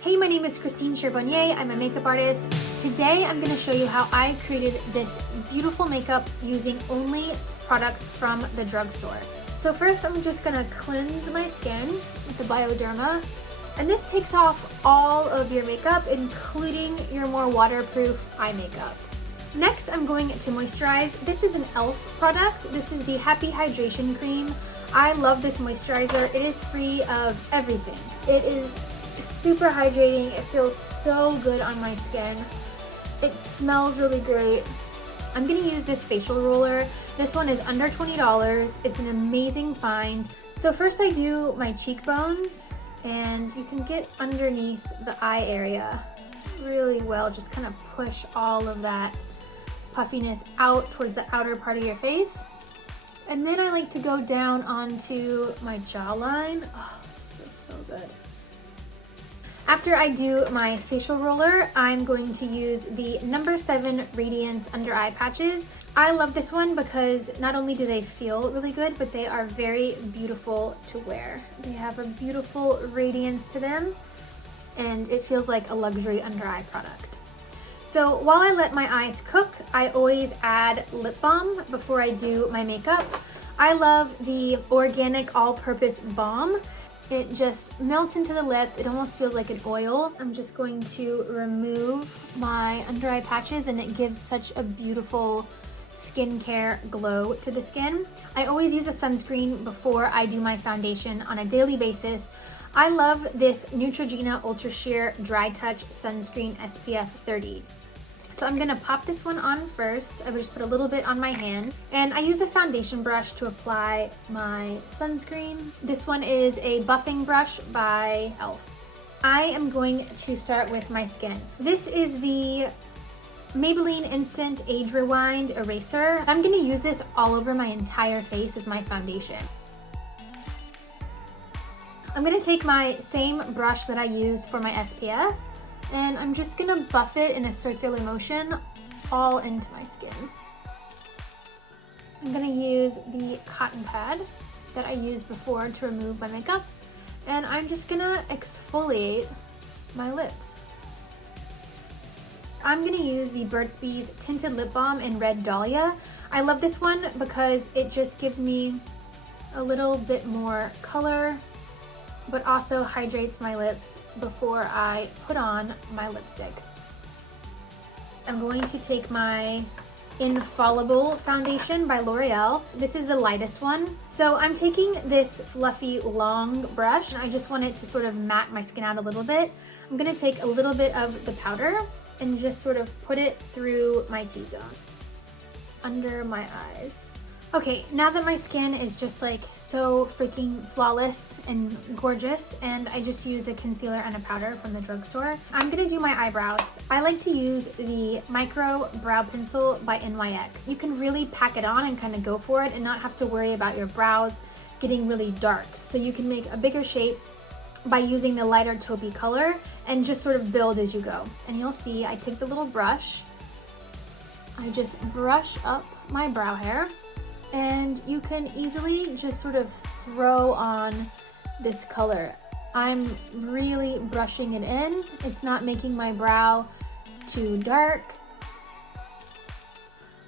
Hey, my name is Christine Charbonnier. I'm a makeup artist. Today I'm going to show you how I created this beautiful makeup using only products from the drugstore. So first I'm just going to cleanse my skin with the Bioderma. And this takes off all of your makeup, including your more waterproof eye makeup. Next, I'm going to moisturize. This is an e.l.f. product. This is the Happy Hydration Cream. I love this moisturizer. It is free of everything. It is super hydrating. It feels so good on my skin. It smells really great. I'm gonna use this facial roller. This one is under $20. It's an amazing find. So first I do my cheekbones, and you can get underneath the eye area really well. Just kind of push all of that puffiness out towards the outer part of your face. And then I like to go down onto my jawline. Oh, this feels so good. After I do my facial roller, I'm going to use the No. 7 Radiance Under Eye Patches. I love this one because not only do they feel really good, but they are very beautiful to wear. They have a beautiful radiance to them, and it feels like a luxury under eye product. So while I let my eyes cook, I always add lip balm before I do my makeup. I love the organic all-purpose balm. It just melts into the lip. It almost feels like an oil. I'm just going to remove my under eye patches, and it gives such a beautiful skincare glow to the skin. I always use a sunscreen before I do my foundation on a daily basis. I love this Neutrogena Ultra Sheer Dry Touch Sunscreen SPF 30. So I'm gonna pop this one on first. I would just put a little bit on my hand, and I use a foundation brush to apply my sunscreen. This one is a buffing brush by e.l.f. I am going to start with my skin. This is the Maybelline Instant Age Rewind Eraser. I'm gonna use this all over my entire face as my foundation. I'm gonna take my same brush that I use for my SPF, and I'm just gonna buff it in a circular motion all into my skin. I'm gonna use the cotton pad that I used before to remove my makeup, and I'm just gonna exfoliate my lips. I'm gonna use the Burt's Bees Tinted Lip Balm in Red Dahlia. I love this one because it just gives me a little bit more color, but also hydrates my lips before I put on my lipstick. I'm going to take my Infallible foundation by L'Oreal. This is the lightest one. So I'm taking this fluffy long brush, and I just want it to sort of matte my skin out a little bit. I'm gonna take a little bit of the powder and just sort of put it through my T-zone, under my eyes. Okay, now that my skin is just like so freaking flawless and gorgeous, and I just used a concealer and a powder from the drugstore, I'm gonna do my eyebrows. I like to use the Micro Brow Pencil by NYX. You can really pack it on and kind of go for it and not have to worry about your brows getting really dark. So you can make a bigger shape by using the lighter taupey color and just sort of build as you go. And you'll see I take the little brush, I just brush up my brow hair, and you can easily just sort of throw on this color. I'm really brushing it in. It's not making my brow too dark.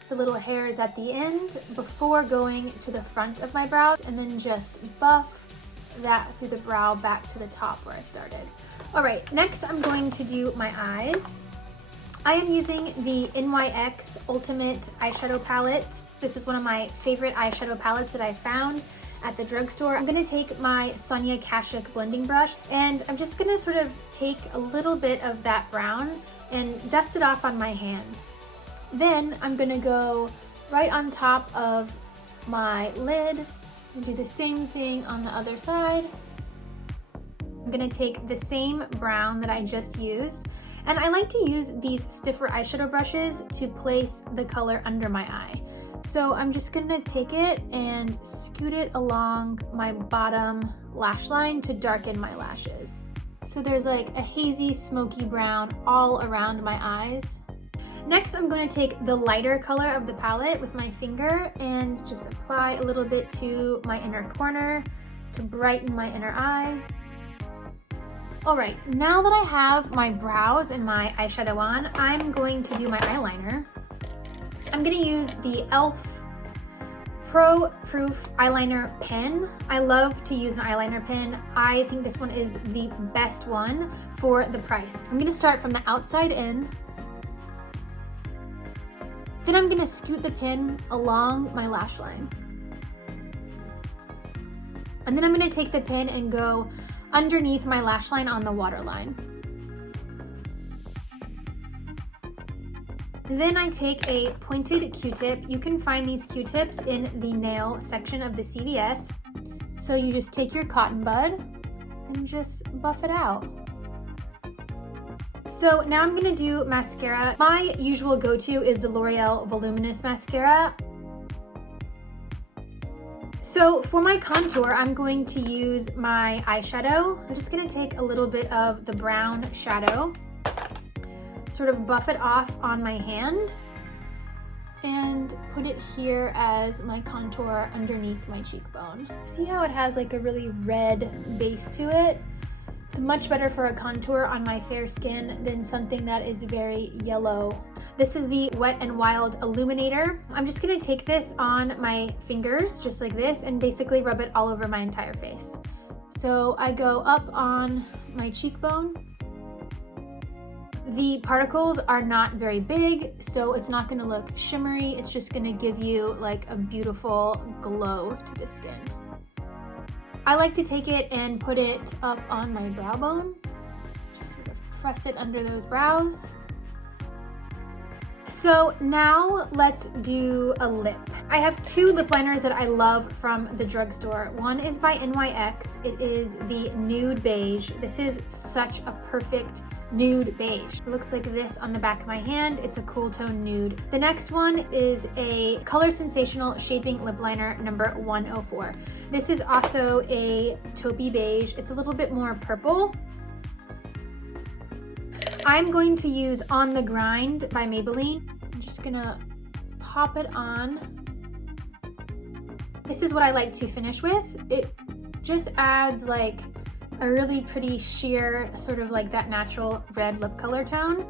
The little hair is at the end before going to the front of my brows, and then just buff that through the brow back to the top where I started. All right, next I'm going to do my eyes. I am using the NYX Ultimate Eyeshadow Palette. This is one of my favorite eyeshadow palettes that I found at the drugstore. I'm gonna take my Sonia Kashuk blending brush, and I'm just gonna sort of take a little bit of that brown and dust it off on my hand. Then I'm gonna go right on top of my lid and do the same thing on the other side. I'm gonna take the same brown that I just used, and I like to use these stiffer eyeshadow brushes to place the color under my eye. So I'm just gonna take it and scoot it along my bottom lash line to darken my lashes. So there's like a hazy, smoky brown all around my eyes. Next, I'm going to take the lighter color of the palette with my finger and just apply a little bit to my inner corner to brighten my inner eye. All right, now that I have my brows and my eyeshadow on, I'm going to do my eyeliner. I'm gonna use the e.l.f. Pro Proof Eyeliner Pen. I love to use an eyeliner pen. I think this one is the best one for the price. I'm gonna start from the outside in. Then I'm gonna scoot the pen along my lash line. And then I'm gonna take the pen and go underneath my lash line on the waterline. Then I take a pointed Q-tip. You can find these Q-tips in the nail section of the CVS. So you just take your cotton bud and just buff it out. So now I'm gonna do mascara. My usual go-to is the L'Oreal Voluminous Mascara. So for my contour, I'm going to use my eyeshadow. I'm just gonna take a little bit of the brown shadow, sort of buff it off on my hand, and put it here as my contour underneath my cheekbone. See how it has like a really red base to it? It's much better for a contour on my fair skin than something that is very yellow. This is the Wet n Wild Illuminator. I'm just gonna take this on my fingers, just like this, and basically rub it all over my entire face. So I go up on my cheekbone. The particles are not very big, so it's not gonna look shimmery. It's just gonna give you like a beautiful glow to the skin. I like to take it and put it up on my brow bone. Just sort of press it under those brows. So now let's do a lip. I have two lip liners that I love from the drugstore. One is by NYX. It is the nude beige. This is such a perfect nude beige. It looks like this on the back of my hand. It's a cool tone nude. The next one is a Color Sensational Shaping Lip Liner number 104. This is also a taupey beige. It's a little bit more purple. I'm going to use On the Grind by Maybelline. I'm just gonna pop it on. This is what I like to finish with. It just adds like a really pretty sheer, sort of like that natural red lip color tone.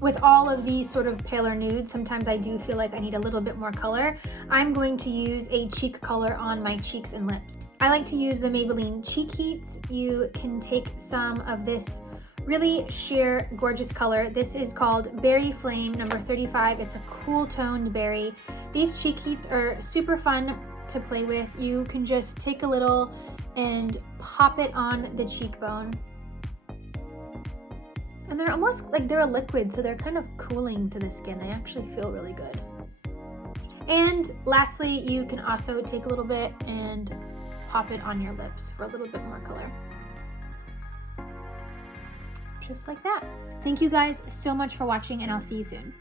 With all of these sort of paler nudes, sometimes I do feel like I need a little bit more color. I'm going to use a cheek color on my cheeks and lips. I like to use the Maybelline Cheek Heats. You can take some of this really sheer, gorgeous color. This is called Berry Flame number 35. It's a cool toned berry. These cheek heats are super fun to play with. You can just take a little and pop it on the cheekbone. And they're almost like they're a liquid, so they're kind of cooling to the skin. They actually feel really good. And lastly, you can also take a little bit and pop it on your lips for a little bit more color. Just like that. Thank you guys so much for watching, and I'll see you soon.